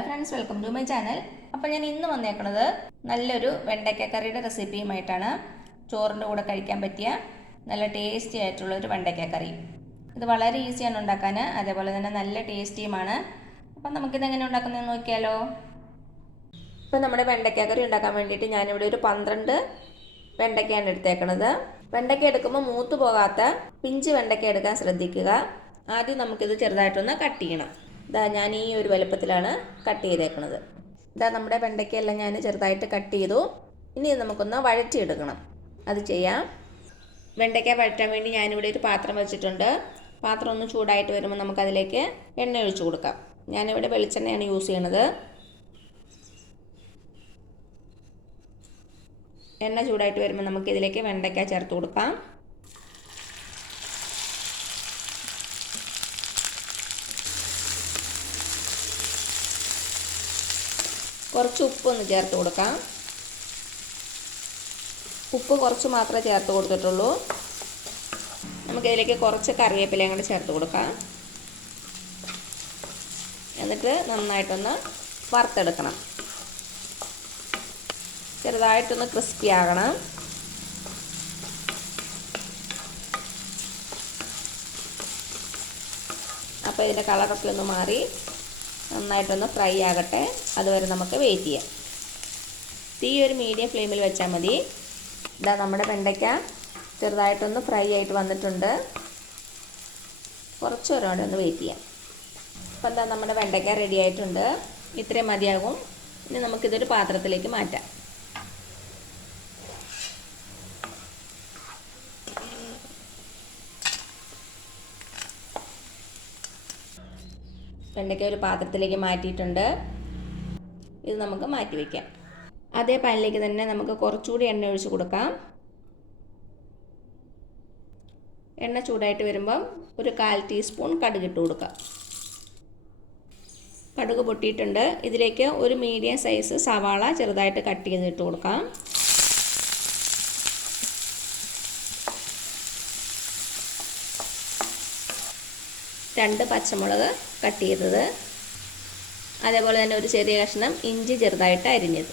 Hello friends, welcome to my channel. അപ്പോൾ ഞാൻ ഇന്ന് വന്നേക്കുന്നത് നല്ലൊരു വെണ്ടയ്ക്ക കറിയുടെ റെസിപ്പിയുമായിട്ടാണ്. ചോറിൻ്റെ കൂടെ കഴിക്കാൻ പറ്റിയ നല്ല ടേസ്റ്റി ആയിട്ടുള്ളൊരു വെണ്ടയ്ക്ക കറി. ഇത് വളരെ ഈസിയാണ് ഉണ്ടാക്കാൻ, അതേപോലെ തന്നെ നല്ല ടേസ്റ്റിയുമാണ്. അപ്പം നമുക്കിത് എങ്ങനെ ഉണ്ടാക്കുന്നതെന്ന് നോക്കിയാലോ. ഇപ്പം നമ്മുടെ വെണ്ടയ്ക്ക കറി ഉണ്ടാക്കാൻ വേണ്ടിയിട്ട് ഞാനിവിടെ ഒരു 12 വെണ്ടയ്ക്കയാണ് എടുത്തേക്കണത്. വെണ്ടയ്ക്ക എടുക്കുമ്പോൾ മൂത്ത് പോകാത്ത പിഞ്ച് വെണ്ടയ്ക്ക എടുക്കാൻ ശ്രദ്ധിക്കുക. ആദ്യം നമുക്കിത് ചെറുതായിട്ടൊന്ന് കട്ട് ചെയ്യണം. ഇതാ ഞാൻ ഈ ഒരു വലുപ്പത്തിലാണ് കട്ട് ചെയ്തേക്കുന്നത്. ഇതാ നമ്മുടെ വെണ്ടയ്ക്കയെല്ലാം ഞാൻ ചെറുതായിട്ട് കട്ട് ചെയ്തു. ഇനി നമുക്കൊന്ന് വഴറ്റിയെടുക്കണം. അത് ചെയ്യാം. വെണ്ടയ്ക്ക വഴറ്റാൻ വേണ്ടി ഞാനിവിടെ ഒരു പാത്രം വെച്ചിട്ടുണ്ട്. പാത്രം ഒന്ന് ചൂടായിട്ട് വരുമ്പോൾ നമുക്കതിലേക്ക് എണ്ണ ഒഴിച്ചു കൊടുക്കാം. ഞാനിവിടെ വെളിച്ചെണ്ണയാണ് യൂസ് ചെയ്യണത്. എണ്ണ ചൂടായിട്ട് വരുമ്പോൾ നമുക്കിതിലേക്ക് വെണ്ടയ്ക്ക ചേർത്ത് കൊടുക്കാം. കുറച്ച് ഉപ്പൊന്ന് ചേർത്ത് കൊടുക്കാം. ഉപ്പ് കുറച്ച് മാത്രമേ ചേർത്ത് കൊടുത്തിട്ടുള്ളൂ. നമുക്കിതിലേക്ക് കുറച്ച് കറിവേപ്പിലയും കൂടെ ചേർത്ത് കൊടുക്കാം. എന്നിട്ട് നന്നായിട്ടൊന്ന് വറുത്തെടുക്കണം. ചെറുതായിട്ടൊന്ന് ക്രിസ്പി ആകണം. അപ്പോൾ ഇതിൻ്റെ കളറൊക്കെ ഒന്ന് മാറി നന്നായിട്ടൊന്ന് ഫ്രൈ ആകട്ടെ. അതുവരെ നമുക്ക് വെയിറ്റ് ചെയ്യാം. തീ ഒരു മീഡിയം ഫ്ലെയിമിൽ വെച്ചാൽ മതി. ഇതാ നമ്മുടെ വെണ്ടയ്ക്ക ചെറുതായിട്ടൊന്ന് ഫ്രൈ ആയിട്ട് വന്നിട്ടുണ്ട്. കുറച്ച് നേരം ഒന്ന് വെയിറ്റ് ചെയ്യാം. അപ്പോൾ എന്താ നമ്മുടെ വെണ്ടയ്ക്ക റെഡി ആയിട്ടുണ്ട്. ഇത്രയും മതിയാകും. ഇനി നമുക്കിതൊരു പാത്രത്തിലേക്ക് മാറ്റാം. വെണ്ടയ്ക്ക ഒരു പാത്രത്തിലേക്ക് മാറ്റിയിട്ടുണ്ട്. ഇത് നമുക്ക് മാറ്റി വയ്ക്കാം. അതേ പാനിലേക്ക് തന്നെ നമുക്ക് കുറച്ചുകൂടി എണ്ണ ഒഴിച്ച് കൊടുക്കാം. എണ്ണ ചൂടായിട്ട് വരുമ്പം ഒരു 1/4 ടീസ്പൂൺ കടുക് ഇട്ട് കൊടുക്കാം. കടുക് പൊട്ടിയിട്ടുണ്ട്. ഇതിലേക്ക് ഒരു മീഡിയം സൈസ് സവാള ചെറുതായിട്ട് കട്ട് ചെയ്തിട്ട് കൊടുക്കാം. രണ്ട് പച്ചമുളക് കട്ട് ചെയ്തത്, അതേപോലെ തന്നെ ഒരു ചെറിയ കഷ്ണം ഇഞ്ചി ചെറുതായിട്ട് അരിഞ്ഞത്.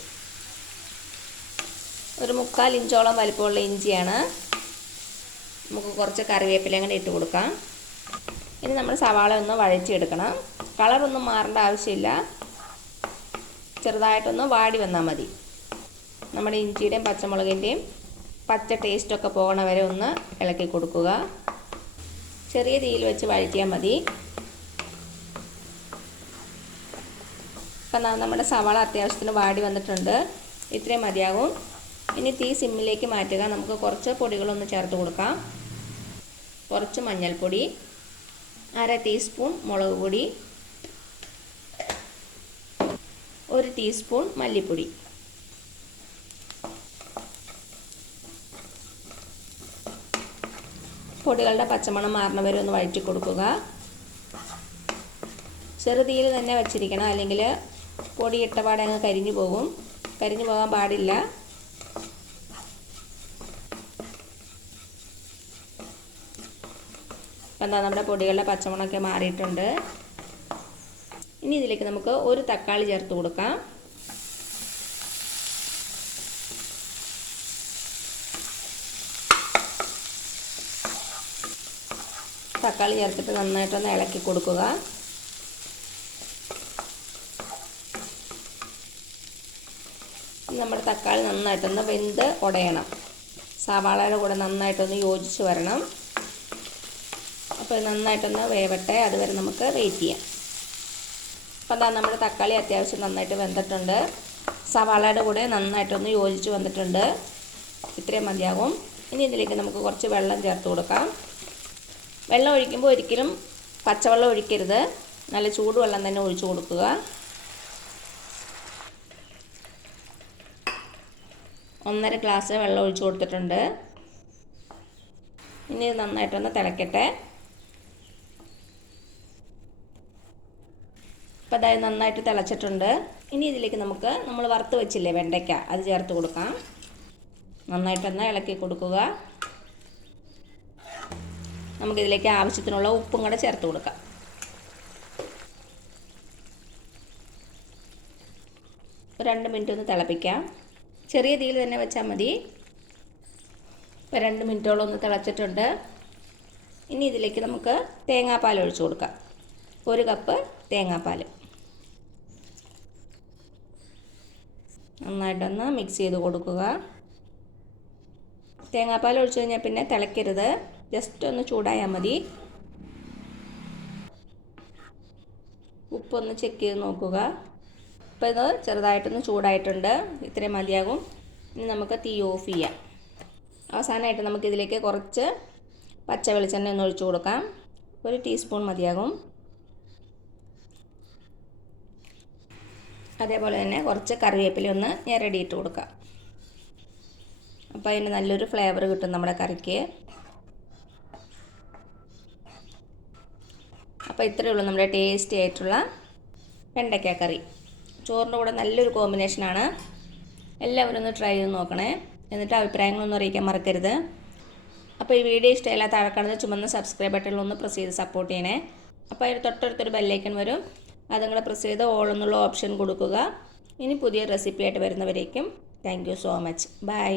ഒരു 3/4 ഇഞ്ചോളം വലിപ്പമുള്ള ഇഞ്ചിയാണ്. നമുക്ക് കുറച്ച് കറിവേപ്പിലയും കൂടെ ഇട്ട് കൊടുക്കാം. ഇനി നമ്മൾ സവാള ഒന്ന് വഴറ്റിയെടുക്കണം. കളറൊന്നും മാറേണ്ട ആവശ്യമില്ല. ചെറുതായിട്ടൊന്ന് വാടി വന്നാൽ മതി. നമ്മുടെ ഇഞ്ചിയുടെയും പച്ചമുളകിൻ്റെയും പച്ച ടേസ്റ്റൊക്കെ പോകണ വരെ ഒന്ന് ഇളക്കി കൊടുക്കുക. ചെറിയ തീയിൽ വെച്ച് വഴറ്റിയാൽ മതി. അപ്പം നമ്മുടെ സവാള അത്യാവശ്യത്തിന് വാടി വന്നിട്ടുണ്ട്. ഇത്രയും മതിയാകും. ഇനി തീ സിമ്മിലേക്ക് മാറ്റുക. നമുക്ക് കുറച്ച് പൊടികളൊന്ന് ചേർത്ത് കൊടുക്കാം. കുറച്ച് മഞ്ഞൾപ്പൊടി, 1/2 ടീസ്പൂൺ മുളക് പൊടി, 1 ടീസ്പൂൺ മല്ലിപ്പൊടി. പൊടികളുടെ പച്ചമണം മാറണ വരെ ഒന്ന് വഴറ്റി കൊടുക്കുക. ചെറുതീയിൽ തന്നെ വച്ചിരിക്കണം, അല്ലെങ്കിൽ പൊടി ഇട്ടപാടെ അങ്ങ് കരിഞ്ഞു പോകും. കരിഞ്ഞു പോകാൻ പാടില്ല. അപ്പം എന്താ നമ്മുടെ പൊടികളുടെ പച്ചമണമൊക്കെ മാറിയിട്ടുണ്ട്. ഇനി ഇതിലേക്ക് നമുക്ക് ഒരു തക്കാളി ചേർത്ത് കൊടുക്കാം. തക്കാളി ചേർത്തിട്ട് നന്നായിട്ടൊന്ന് ഇളക്കി കൊടുക്കുക. നമ്മുടെ തക്കാളി നന്നായിട്ടൊന്ന് വെന്ത് ഉടയണം. സവാളയുടെ കൂടെ നന്നായിട്ടൊന്ന് യോജിച്ച് വരണം. അപ്പോൾ നന്നായിട്ടൊന്ന് വേവട്ടെ. അതുവരെ നമുക്ക് വെയിറ്റ് ചെയ്യാം. അപ്പോൾ അതാ നമ്മുടെ തക്കാളി അത്യാവശ്യം നന്നായിട്ട് വെന്തിട്ടുണ്ട്. സവാളയുടെ കൂടെ നന്നായിട്ടൊന്ന് യോജിച്ച് വന്നിട്ടുണ്ട്. ഇത്രയും മതിയാകും. ഇനി ഇതിലേക്ക് നമുക്ക് കുറച്ച് വെള്ളം ചേർത്ത് കൊടുക്കാം. വെള്ളം ഒഴിക്കുമ്പോൾ ഒരിക്കലും പച്ചവെള്ളം ഒഴിക്കരുത്. നല്ല ചൂടുവെള്ളം തന്നെ ഒഴിച്ചു കൊടുക്കുക. ഒന്നര ഗ്ലാസ് വെള്ളം ഒഴിച്ചു കൊടുത്തിട്ടുണ്ട്. ഇനി ഇത് നന്നായിട്ടൊന്ന് തിളക്കട്ടെ. അപ്പോൾ അതായത് നന്നായിട്ട് തിളച്ചിട്ടുണ്ട്. ഇനി ഇതിലേക്ക് നമുക്ക് നമ്മൾ വറുത്ത് വെച്ചില്ലേ വെണ്ടയ്ക്ക, അത് ചേർത്ത് കൊടുക്കാം. നന്നായിട്ടൊന്ന് ഇളക്കി കൊടുക്കുക. നമുക്കിതിലേക്ക് ആവശ്യത്തിനുള്ള ഉപ്പും കൂടെ ചേർത്ത് കൊടുക്കാം. 2 മിനിറ്റ് ഒന്ന് തിളപ്പിക്കാം. ചെറിയ തീയിൽ തന്നെ വെച്ചാൽ മതി. ഇപ്പോൾ 2 മിനിറ്റോളം ഒന്ന് തിളച്ചിട്ടുണ്ട്. ഇനി ഇതിലേക്ക് നമുക്ക് തേങ്ങാപ്പാൽ ഒഴിച്ചു കൊടുക്കാം. 1 കപ്പ് തേങ്ങാപ്പാൽ നന്നായിട്ടൊന്ന് മിക്സ് ചെയ്ത് കൊടുക്കുക. തേങ്ങാപ്പാൽ ഒഴിച്ചു കഴിഞ്ഞാൽ പിന്നെ തിളയ്ക്കരുത്, ജസ്റ്റ് ഒന്ന് ചൂടായാൽ മതി. ഉപ്പൊന്ന് ചെക്ക് ചെയ്ത് നോക്കുക. ഇപ്പോൾ ഇത് ചെറുതായിട്ടൊന്ന് ചൂടായിട്ടുണ്ട്. ഇത്രയും മതിയാകും. ഇനി നമുക്ക് തീ ഓഫ് ചെയ്യാം. അവസാനമായിട്ട് നമുക്കിതിലേക്ക് കുറച്ച് പച്ച വെളിച്ചെണ്ണ ഒന്ന് ഒഴിച്ചു കൊടുക്കാം. 1 ടീസ്പൂൺ മതിയാകും. അതേപോലെ തന്നെ കുറച്ച് കറിവേപ്പില ഒന്ന് ഞെരടിയിട്ട് കൊടുക്കാം. അപ്പോൾ അതിന് നല്ലൊരു ഫ്ലേവർ കിട്ടും നമ്മുടെ കറിക്ക്. അപ്പോൾ ഇത്രയേ ഉള്ളൂ നമ്മുടെ ടേസ്റ്റി ആയിട്ടുള്ള വെണ്ടയ്ക്ക കറി. ചോറിൻ്റെ കൂടെ നല്ലൊരു കോമ്പിനേഷനാണ്. എല്ലാവരും ഒന്ന് ട്രൈ ചെയ്ത് നോക്കണേ. എന്നിട്ട് അഭിപ്രായങ്ങളൊന്നും അറിയിക്കാൻ മറക്കരുത്. അപ്പോൾ ഈ വീഡിയോ ഇഷ്ടമില്ലാത്ത ആൾക്കാണെന്ന് ചുമന്ന സബ്സ്ക്രൈബ് ബട്ടണിൽ ഒന്ന് പ്രസ് ചെയ്ത് സപ്പോർട്ട് ചെയ്യണേ. അപ്പോൾ അതിന് തൊട്ടടുത്തൊരു ബെല്ലൈക്കൺ വരും. അത് നിങ്ങൾ പ്രസ് ചെയ്ത് ഓൾ എന്നുള്ള ഓപ്ഷൻ കൊടുക്കുക. ഇനി പുതിയ റെസിപ്പി ആയിട്ട് വരുന്നവരേക്കും thank you so much. By.